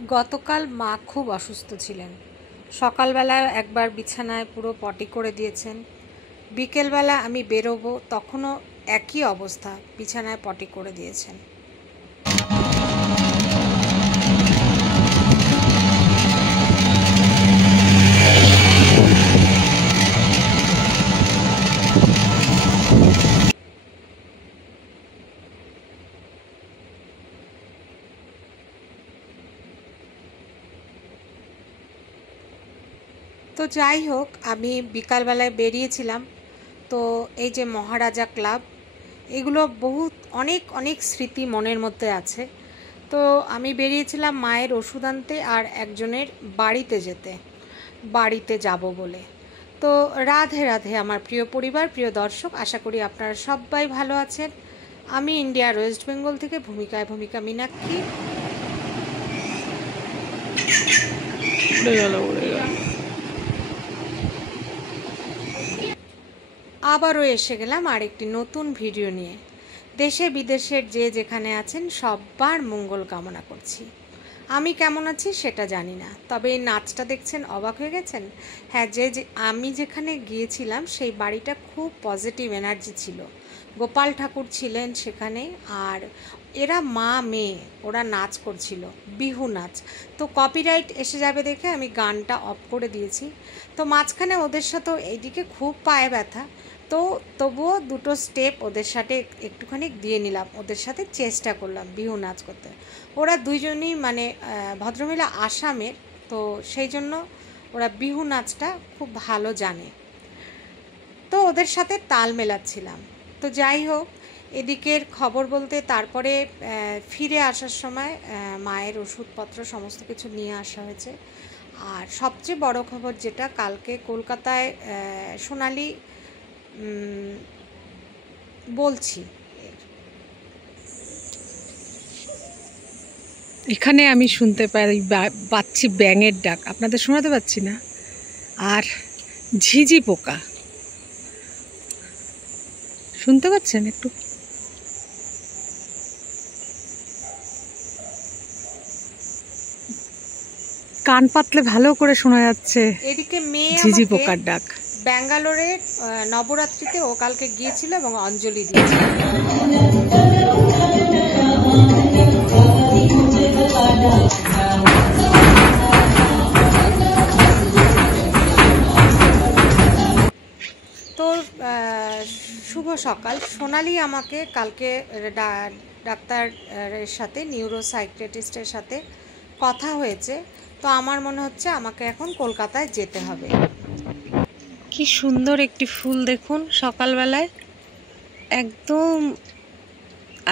গতকাল মা খুব অসুস্থ ছিলেন। সকালবেলায় একবার বিছানায় পুরো পটি করে দিয়েছেন, বিকেলবেলা আমি বেরোবো তখনও একই অবস্থা, বিছানায় পটি করে দিয়েছেন। তো যাই হোক, আমি বিকালবেলায় বেরিয়েছিলাম। তো এই যে মহারাজা ক্লাব, এগুলো বহুত অনেক অনেক স্মৃতি মনের মধ্যে আছে। তো আমি বেরিয়েছিলাম মায়ের ওষুধ আনতে আর একজনের বাড়িতে যাব বলে। তো রাধে রাধে আমার প্রিয় পরিবার, প্রিয় দর্শক, আশা করি আপনারা সবাই ভালো আছেন। আমি ইন্ডিয়ার ওয়েস্ট বেঙ্গল থেকে ভূমিকা মীনাক্ষী। আবারও এসে গেলাম আরেকটি নতুন ভিডিও নিয়ে। দেশে বিদেশের যে যেখানে আছেন সবার মঙ্গল কামনা করছি। আমি কেমন আছি সেটা জানি না, তবে এই নাচটা দেখছেন, অবাক হয়ে গেছেন? হ্যাঁ, আমি যেখানে গিয়েছিলাম সেই বাড়িটা খুব পজিটিভ এনার্জি ছিল। গোপাল ঠাকুর ছিলেন সেখানে, আর এরা মা মেয়ে ওরা নাচ করছিল, বিহু নাচ। তো কপিরাইট এসে যাবে দেখে আমি গানটা অফ করে দিয়েছি। তো মাঝখানে ওদের সাথে এইদিকে খুব পায়ে ব্যথা, তো তবুও দুটো স্টেপ ওদের সাথে একটুখানি দিয়ে নিলাম, ওদের সাথে চেষ্টা করলাম বিহু নাচ করতে। ওরা দুইজনই মানে ভদ্রমহিলা আসামের, তো সেই জন্য ওরা বিহু নাচটা খুব ভালো জানে, তো ওদের সাথে তাল মেলাচ্ছিলাম। তো যাই হোক, এদিকের খবর বলতে তারপরে ফিরে আসার সময় মায়ের ওষুধপত্র সমস্ত কিছু নিয়ে আসা হয়েছে। আর সবচেয়ে বড় খবর যেটা, কালকে কলকাতায় সোনালি বলছি, এখানে আমি শুনতে পাচ্ছি ব্যাঙের ডাক, আপনাদের শোনাতে পাচ্ছি না। আর ঝিঝি পোকা শুনতে পাচ্ছেন একটু? কান পাতলে ভালো করে শোনা যাচ্ছে এদিকে মেয়ে ঝিঝি পোকার ডাক। ব্যাঙ্গালোরে নবরাত্রিতে ও কালকে গিয়েছিল এবং অঞ্জলি দিয়েছিল। তো শুভ সকাল। সোনালি আমাকে কালকে ডাক্তারের সাথে, নিউরোসাইকিয়াট্রিস্টের সাথে কথা হয়েছে। তো আমার মনে হচ্ছে আমাকে এখন কলকাতায় যেতে হবে। কি সুন্দর একটি ফুল দেখুন সকালবেলায়, একদম।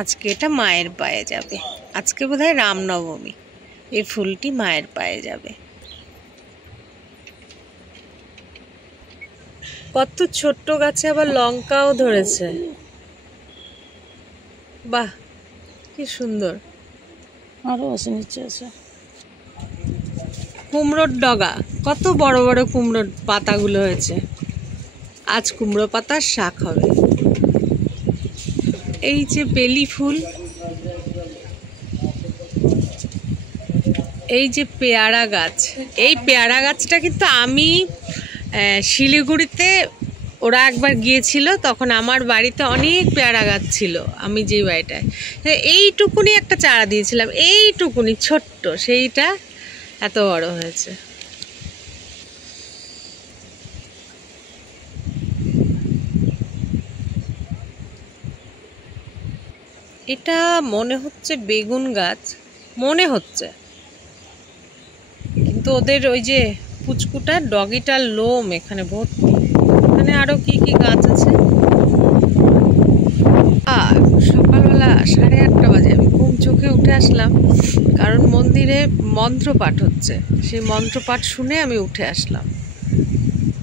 আজকে এটা মায়ের পায়ে যাবে, আজকে বোধহয় রামনবমী, এই ফুলটি মায়ের পায়ে যাবে। কত ছোট্ট গাছে আবার লঙ্কাও ধরেছে, বাহ কি সুন্দর। আরো আছে, নিচে আছে কুমড়োর ডগা, কত বড় বড় কুমড়োর পাতাগুলো হয়েছে। আজ কুমড়ো পাতার শাক হবে। এই যে বেলি ফুল, এই যে পেয়ারা গাছ, এই পেয়ারা গাছটা কিন্তু আমি শিলিগুড়িতে, ওরা একবার গিয়েছিল তখন আমার বাড়িতে অনেক পেয়ারা গাছ ছিল, আমি যেই বাড়িটায়, এইটুকুনি একটা চারা দিয়েছিলাম, এইটুকুনি ছোট্ট, সেইটা এত বড় হয়েছে। এটা মনে হচ্ছে বেগুন গাছ, মনে হচ্ছে, কিন্তু ওদের ওই যে পুচকুটা ডগিটার লোম এখানে ভর্তি। এখানে আরো কি কি গাছ আছে। আর সকালবেলা 8:30 বাজে আমি ঘুম চোখে উঠে আসলাম, কারণ মন্দিরে মন্ত্রপাঠ হচ্ছে, সেই মন্ত্রপাঠ শুনে আমি উঠে আসলাম।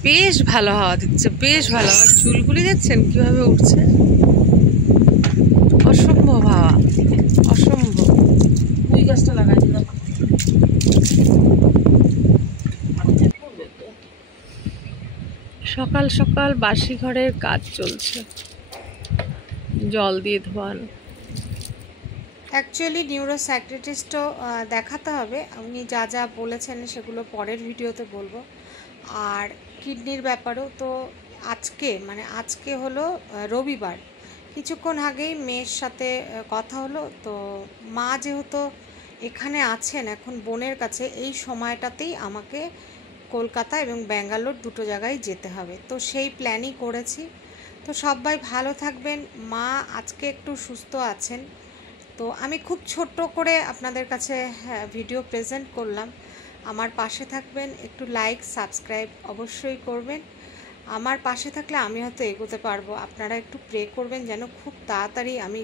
বেশ ভালো হাওয়া দিচ্ছে, বেশ ভালো হাওয়া। চুলগুলি দেখছেন কিভাবে উঠছে, অসম্ভব হাওয়া, অসম্ভব। ওই গাছটা লাগাই দিলাম। সকাল সকাল বাসি ঘরের কাজ চলছে, জল দিয়ে ধোয়ানো। অ্যাকচুয়ালি নিউরোসাইকিয়াট্রিস্টও দেখাতে হবে। উনি যা যা বলেছেন সেগুলো পরের ভিডিওতে বলবো। আর কিডনির ব্যাপারেও তো আজকে হলো রবিবার, কিছুক্ষণ আগেই মেয়ের সাথে কথা হলো। তো মা যেহেতু এখানে আছেন এখন বোনের কাছে, এই সময়টাতেই আমাকে কলকাতা এবং ব্যাঙ্গালোর দুটো জায়গায় যেতে হবে, তো সেই প্ল্যানই করেছি। তো সবাই ভালো থাকবেন। মা আজকে একটু সুস্থ আছেন, তো আমি খুব ছোট্ট করে আপনাদের কাছে ভিডিও প্রেজেন্ট করলাম। আমার পাশে থাকবেন, একটু লাইক সাবস্ক্রাইব অবশ্যই করবেন। আমার পাশে থাকলে আমি হয়তো এগোতে পারবো। আপনারা একটু প্রে করবেন যেন খুব তাড়াতাড়ি আমি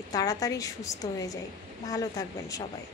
সুস্থ হয়ে যাই। ভালো থাকবেন সবাই।